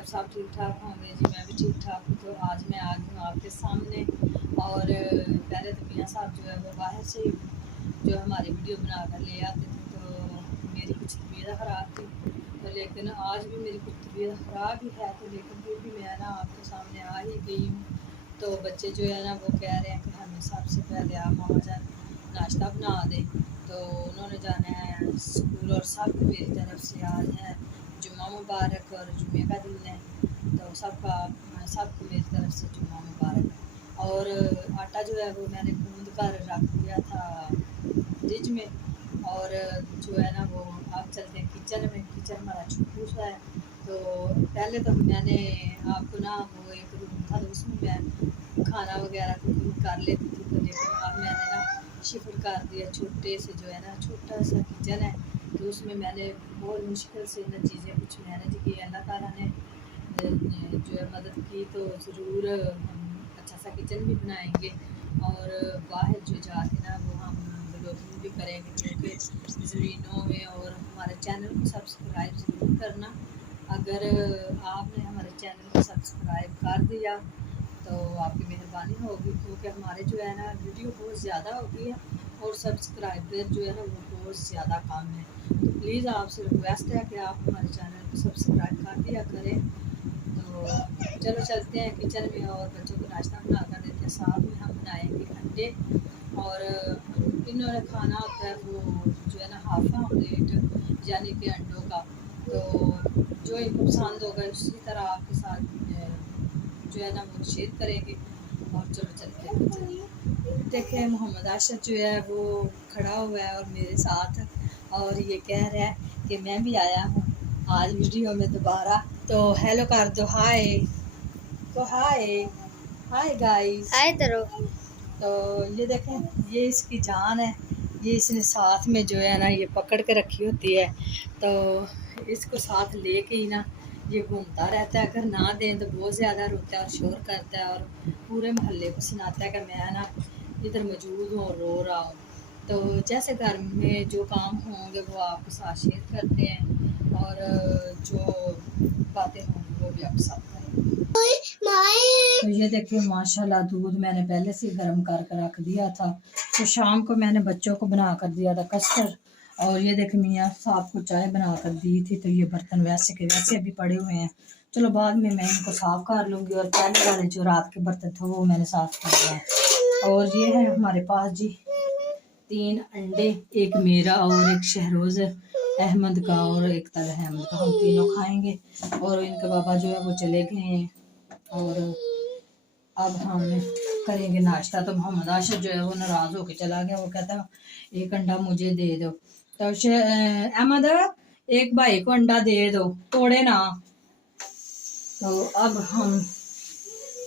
आप सब ठीक ठाक होंगे जी। मैं भी ठीक ठाक हूँ। तो आज मैं आ गई हूँ आपके सामने। और पहले तो मियाँ साहब जो है वो बाहर से जो हमारी वीडियो बना कर ले आते थे, तो मेरी कुछ तबीयत ख़राब थी। तो लेकिन आज भी मेरी कुछ तबीयत ख़राब ही है, तो लेकिन फिर भी मैं ना आपके सामने आ ही गई हूँ। तो बच्चे जो है ना वो कह रहे हैं कि हमें सबसे पहले आप मामा जान नाश्ता बना दें। तो उन्होंने जाना है स्कूल, और सब मेरी तरफ से आज है जुम्मा मुबारक, और जुम्मे का दिन है। तो सबको मेरी तरफ से जुम्मा मुबारक। और आटा जो है वो मैंने गूंद कर रख दिया था फ्रिज में। और जो है ना वो आप चलते हैं किचन में। किचन हमारा छोटू सा है। तो पहले तो मैंने आपको ना वो एक रूम था, तो उसमें मैं खाना वगैरह कुकिंग कर लेती थी। तो लेकिन अब मैंने ना शिफ्ट कर दिया छोटे से, जो है ना छोटा सा किचन है। तो उसमें मैंने बहुत मुश्किल से ना चीज़ें कुछ मैनेज की। अल्लाह ताला ने जो है मदद की, तो ज़रूर हम अच्छा सा किचन भी बनाएंगे। और बाहर जो जाके ना वो हम ब्लॉगिंग भी करेंगे, क्योंकि ज़मीनों में। और हमारे चैनल को सब्सक्राइब ज़रूर करना। अगर आपने हमारे चैनल को सब्सक्राइब कर दिया तो आपकी मेहरबानी होगी, क्योंकि हमारे जो है ना वीडियो बहुत ज़्यादा होती है और सब्सक्राइबर जो है ना वो बहुत ज़्यादा कम है। तो प्लीज़ आपसे रिक्वेस्ट है कि आप हमारे चैनल को सब्सक्राइब कर दिया करें। तो चलो चलते हैं किचन में और बच्चों को नाश्ता बना कर देते हैं। साथ में हम बनाएंगे अंडे, और इन्होंने खाना होता है वो जो है ना हाफ ऑमलेट, यानी कि अंडों का। तो जो इनको पसंद होगा उसी तरह आपके साथ जो है ना वो शेयर करेंगे। और चलो चलते हैं किचन। देखिए मोहम्मद आशद जो है वो खड़ा हुआ है और मेरे साथ, और ये कह रहा है कि मैं भी आया हूँ आज वीडियो में दोबारा। तो हेलो कर दो, हाय। तो हाय हाय गाइस, हाय दरो। तो ये देखें ये इसकी जान है। ये इसने साथ में जो है ना ये पकड़ के रखी होती है। तो इसको साथ लेके ही ना ये घूमता रहता है। अगर ना दें तो बहुत ज़्यादा रोता है और शोर करता है, और पूरे मोहल्ले को सुनाता है कि मैं ना इधर मौजूद हूँ और रो रहा हूँ। तो जैसे घर में जो काम होंगे वो आपके साथ शेयर करते हैं, और जो बातें होंगी वो भी आपके साथ करेंगे। तो ये देखिए माशाल्लाह दूध मैंने पहले से गर्म करके रख दिया था। तो शाम को मैंने बच्चों को बना कर दिया था कस्टर्ड। और ये देख मियाँ साहब को चाय बना कर दी थी। तो ये बर्तन वैसे के वैसे अभी पड़े हुए हैं। चलो बाद में मैं इनको साफ कर लूँगी। और पहले वाले जो रात के बर्तन थे वो मैंने साफ कर दिए हैं। और ये है हमारे पास जी 3 अंडे, एक मेरा और एक शहरोज़ अहमद का और एक तलहा अहमद का। हम तीनों खाएंगे। और इनके बाबा जो है वो चले गए हैं। और अब हम करेंगे नाश्ता। तो मोहम्मद आशिफ जो है वो नाराज़ होके चला गया। वो कहता एक अंडा मुझे दे दो। तो अहमद एक भाई को अंडा दे दो, तोड़े ना। तो अब हम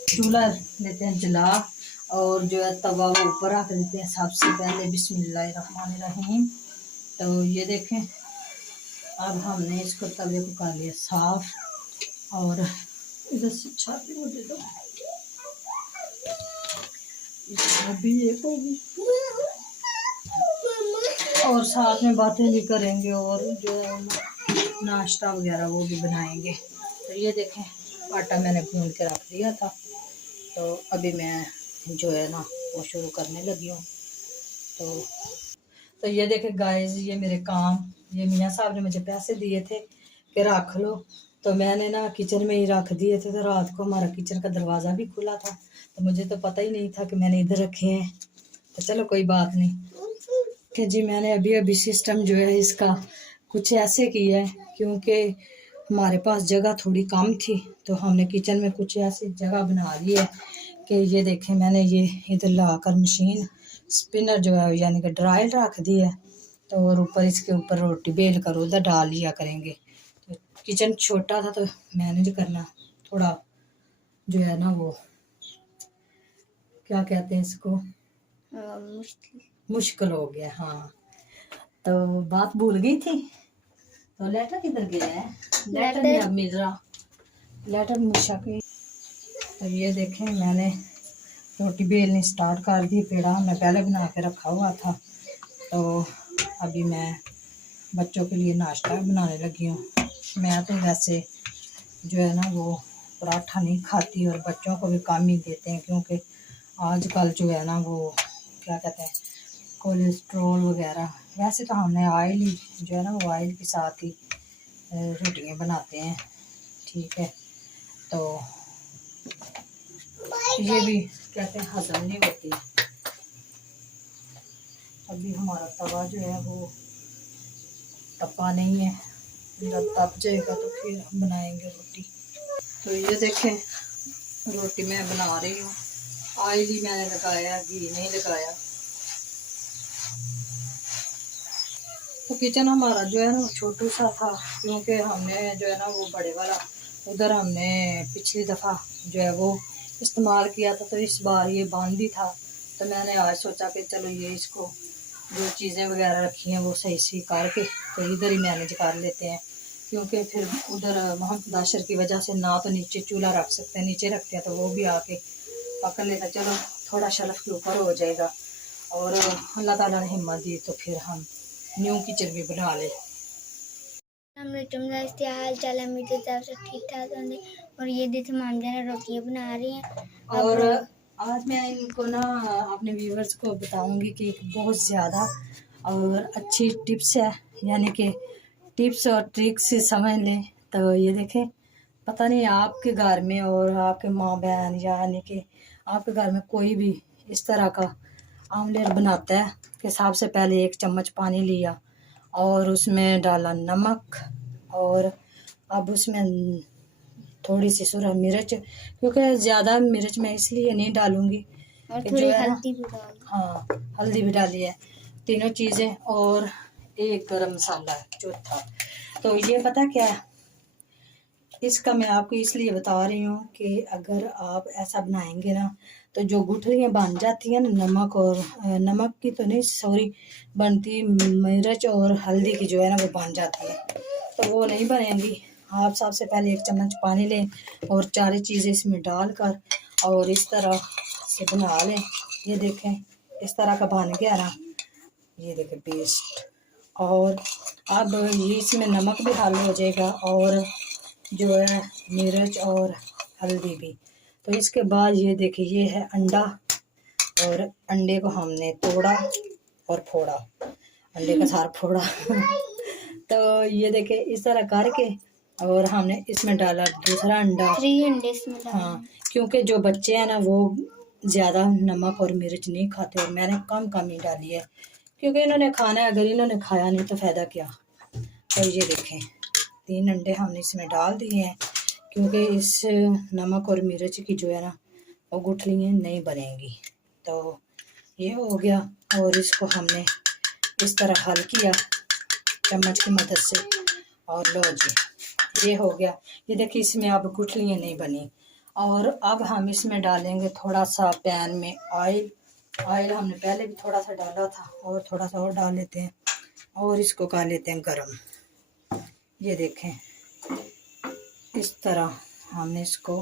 चूल्हा लेते हैं जला, और जो है तवा वो ऊपर रख देते हैं। सबसे पहले बिस्मिल्लाहिर्रहमानिर्रहीम। तो ये देखें अब हमने इसको तवे को कर लिया साफ। और इधर से छाती को दे दो, भी एक होगी। और साथ में बातें भी करेंगे, और जो है नाश्ता वगैरह वो भी बनाएंगे। तो ये देखें आटा मैंने गूंद के रख दिया था। तो अभी मैं जो है ना वो शुरू करने लगी हूँ। तो ये देखें गाइस, ये मेरे काम, ये मियाँ साहब ने मुझे पैसे दिए थे कि रख लो। तो मैंने ना किचन में ही रख दिए थे। तो रात को हमारा किचन का दरवाज़ा भी खुला था, तो मुझे तो पता ही नहीं था कि मैंने इधर रखे हैं। तो चलो कोई बात नहीं कि जी मैंने अभी अभी सिस्टम जो है इसका कुछ ऐसे किया है, क्योंकि हमारे पास जगह थोड़ी कम थी। तो हमने किचन में कुछ ऐसी जगह बना ली है कि ये देखें मैंने ये इधर ला कर मशीन स्पिनर जो है यानी कि ड्रायर रख दी है। तो और ऊपर इसके ऊपर रोटी बेल कर उधर डाल लिया करेंगे। तो किचन छोटा था तो मैनेज करना थोड़ा जो है ना वो क्या कहते हैं इसको मुश्किल हो गया। हाँ तो बात भूल गई थी। तो लेटर किधर गया है? लेटर नहीं अब मिल रहा, लेटर मुशा के। तो ये देखें मैंने रोटी बेलनी स्टार्ट कर दी। पेड़ा हमने पहले बना के रखा हुआ था। तो अभी मैं बच्चों के लिए नाश्ता बनाने लगी हूँ। मैं तो वैसे जो है ना वो पराठा नहीं खाती और बच्चों को भी कम ही देते हैं, क्योंकि आजकल जो है ना वो क्या कहते हैं कोलेस्ट्रॉल वगैरह। वैसे तो हमने ऑयल ही जो है ना वो ऑयल के साथ ही रोटियां बनाते हैं, ठीक है। तो ये भी कहते हैं हजम नहीं होती। अभी हमारा तवा जो है वो तपा नहीं है, जब तप जाएगा तो फिर हम बनाएंगे रोटी। तो ये देखें रोटी मैं बना रही हूँ, ऑयल ही मैंने लगाया, घी नहीं लगाया। तो किचन हमारा जो है ना छोटू सा था, क्योंकि हमने जो है ना वो बड़े वाला उधर हमने पिछली दफ़ा जो है वो इस्तेमाल किया था, तो इस बार ये बंद ही था। तो मैंने आज सोचा कि चलो ये इसको जो चीज़ें वगैरह रखी हैं वो सही से करके तो इधर ही मैनेज कर लेते हैं, क्योंकि फिर उधर मोहम्मद आशिर की वजह से ना तो नीचे चूल्हा रख सकते हैं, नीचे रखते हैं तो वो भी आके पकड़ लेता। चलो थोड़ा शेल्फ के ऊपर हो जाएगा, और अल्लाह ताला ने हिम्मत दी तो फिर हम न्यू किचन भी बना ले। हाल चाल मेरी तरफ से ठीक ठाक होंगे। और ये देखिए माम जाना रोटियां बना रही हैं। और आज मैं इनको ना अपने व्यूवर्स को बताऊंगी कि एक बहुत ज़्यादा और अच्छी टिप्स है, यानी कि टिप्स और ट्रिक्स समझ लें। तो ये देखें, पता नहीं आपके घर में और आपके माँ बहन यानी कि आपके घर में कोई भी इस तरह का आमलेट बनाता है कि सबसे पहले 1 चम्मच पानी लिया और उसमें डाला नमक, और अब उसमें थोड़ी सी सुरख मिर्च, क्योंकि ज़्यादा मिर्च मैं इसलिए नहीं डालूंगी और कि थोड़ी जो है हल्दी भी डाल। हाँ हल्दी भी डाली है, तीनों चीज़ें, और 1 गरम मसाला चौथा। तो ये पता क्या है, इसका मैं आपको इसलिए बता रही हूँ कि अगर आप ऐसा बनाएंगे ना तो जो गुठलियाँ बन जाती हैं ना नमक और नमक की तो नहीं सॉरी बनती, मिर्च और हल्दी की जो है ना वो बन जाती है, तो वो नहीं बनेंगी। आप सबसे पहले 1 चम्मच पानी लें और 4 चीज़ें इसमें डालकर और इस तरह से बना लें। ये देखें इस तरह का बन गया ना, ये देखें पेस्ट। और अब ये इसमें नमक भी हल हो जाएगा और जो है मिर्च और हल्दी भी। तो इसके बाद ये देखिए ये है अंडा, और अंडे को हमने तोड़ा और फोड़ा, अंडे का सार फोड़ा तो ये देखिए इस तरह करके, और हमने इसमें डाला दूसरा अंडा। 3 अंडे इसमें डाले। हाँ, क्योंकि जो बच्चे हैं ना वो ज़्यादा नमक और मिर्च नहीं खाते, और मैंने कम कम ही डाली है क्योंकि इन्होंने खाना है, अगर इन्होंने खाया नहीं तो फ़ायदा क्या। तो ये देखें 3 अंडे हमने इसमें डाल दिए हैं, क्योंकि इस नमक और मिर्च की जो है ना वो गुठलियाँ नहीं बनेंगी। तो ये हो गया, और इसको हमने इस तरह हल किया चम्मच की मदद से, और लो जी ये हो गया। ये देखिए इसमें अब गुठलियाँ नहीं बनी। और अब हम इसमें डालेंगे थोड़ा सा पैन में ऑयल। ऑयल हमने पहले भी थोड़ा सा डाला था, और थोड़ा सा और डाल लेते हैं, और इसको कर लेते हैं गरम। ये देखें इस तरह हमने इसको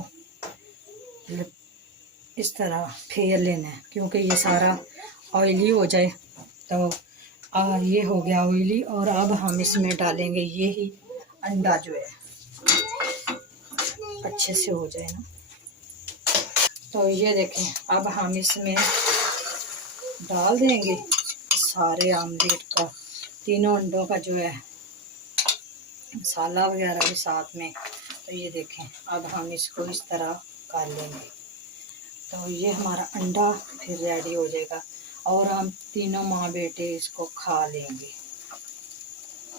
इस तरह फेर लेना है, क्योंकि ये सारा ऑयली हो जाए। तो ये हो गया ऑयली, और अब हम इसमें डालेंगे ये ही अंडा जो है अच्छे से हो जाए ना। तो ये देखें अब हम इसमें डाल देंगे सारे आमलेट का, तीनों अंडों का जो है मसाला वगैरह भी साथ में। तो ये देखें अब हम इसको इस तरह कर लेंगे, तो ये हमारा अंडा फिर रेडी हो जाएगा, और हम तीनों माँ बेटे इसको खा लेंगे।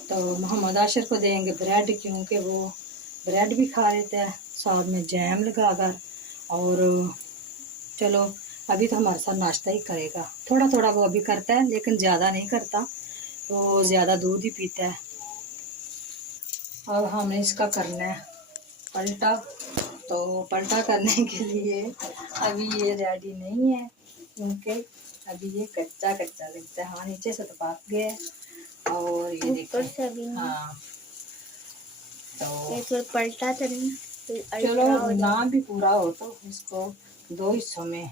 तो मोहम्मद आशिर को देंगे ब्रेड, क्योंकि वो ब्रेड भी खा लेते हैं साथ में जैम लगाकर। और चलो अभी तो हमारे साथ नाश्ता ही करेगा, थोड़ा थोड़ा वो अभी करता है लेकिन ज़्यादा नहीं करता, वो ज़्यादा दूध ही पीता है। अब हमने इसका करना है पलटा। तो पलटा करने के लिए अभी ये रेडी नहीं है, क्योंकि अभी ये कच्चा कच्चा लगता है। हाँ नीचे से तो पक गया है, और ये देखिए हाँ तो पलटा चलो ना भी पूरा हो तो इसको 2 हिस्सों में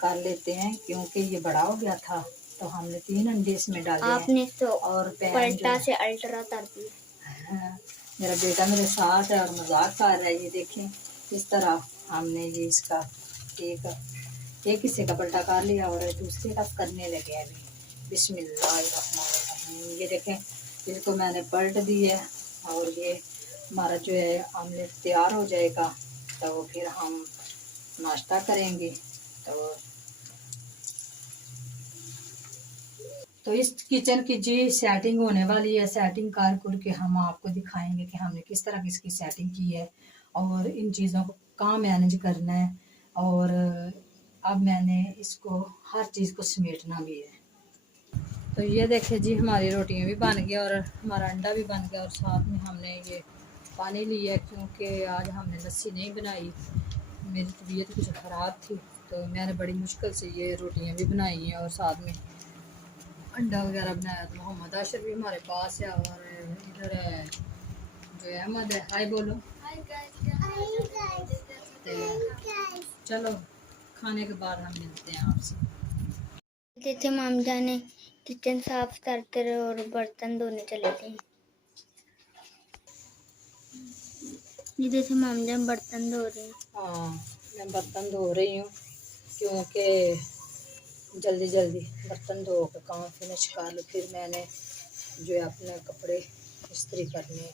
कर लेते हैं, क्योंकि ये बड़ा हो गया था। तो हमने 3 अंडे इसमें डाले आपने तो और पलटा से अल्ट्रा कर दिया। मेरा बेटा मेरे साथ है और मजाक कर रहा है। ये देखें इस तरह हमने ये इसका एक हिस्से का पलटा कर लिया और दूसरे का करने लगे अभी। बिस्मिल्लाहिर्रहमानिर्रहीम। ये देखें इसको मैंने पलट दी है और ये हमारा जो है आमलेट तैयार हो जाएगा, तो फिर हम नाश्ता करेंगे। तो इस किचन की जी सेटिंग होने वाली है। सेटिंग कर के हम आपको दिखाएंगे कि हमने किस तरह की इसकी सेटिंग की है और इन चीज़ों को कहाँ मैनेज करना है। और अब मैंने इसको हर चीज़ को समेटना भी है। तो ये देखिए जी हमारी रोटियां भी बन गई और हमारा अंडा भी बन गया और साथ में हमने ये पानी लिया क्योंकि आज हमने लस्सी नहीं बनाई। मेरी तबीयत कुछ ख़राब थी तो मैंने बड़ी मुश्किल से ये रोटियां भी बनाई हैं और साथ में अंडा वगैरह बनाया। तो मोहम्मद आशर भी हमारे पास है और इधर है जो अहमद है। हाय बोलो। तो चलो खाने के बाद हम मिलते हैं आपसे। थे माम जाने किचन साफ करते रहे और बर्तन धोने चले थे। ये थे माम जान बर्तन धो रहे हैं। हाँ मैं बर्तन धो रही हूँ क्योंकि जल्दी जल्दी बर्तन धो के काम फिनिश कर लो, फिर मैंने जो है अपने कपड़े इस्त्री करने।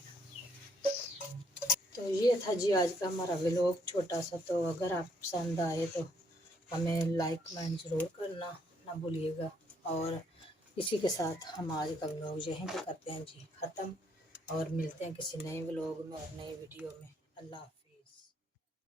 तो ये था जी आज का हमारा व्लॉग छोटा सा। तो अगर आप पसंद आए तो हमें लाइक कमेंट ज़रूर करना ना भूलिएगा। और इसी के साथ हम आज का व्लॉग यहीं पे करते हैं जी ख़त्म और मिलते हैं किसी नए व्लॉग में और नई वीडियो में। अल्लाह।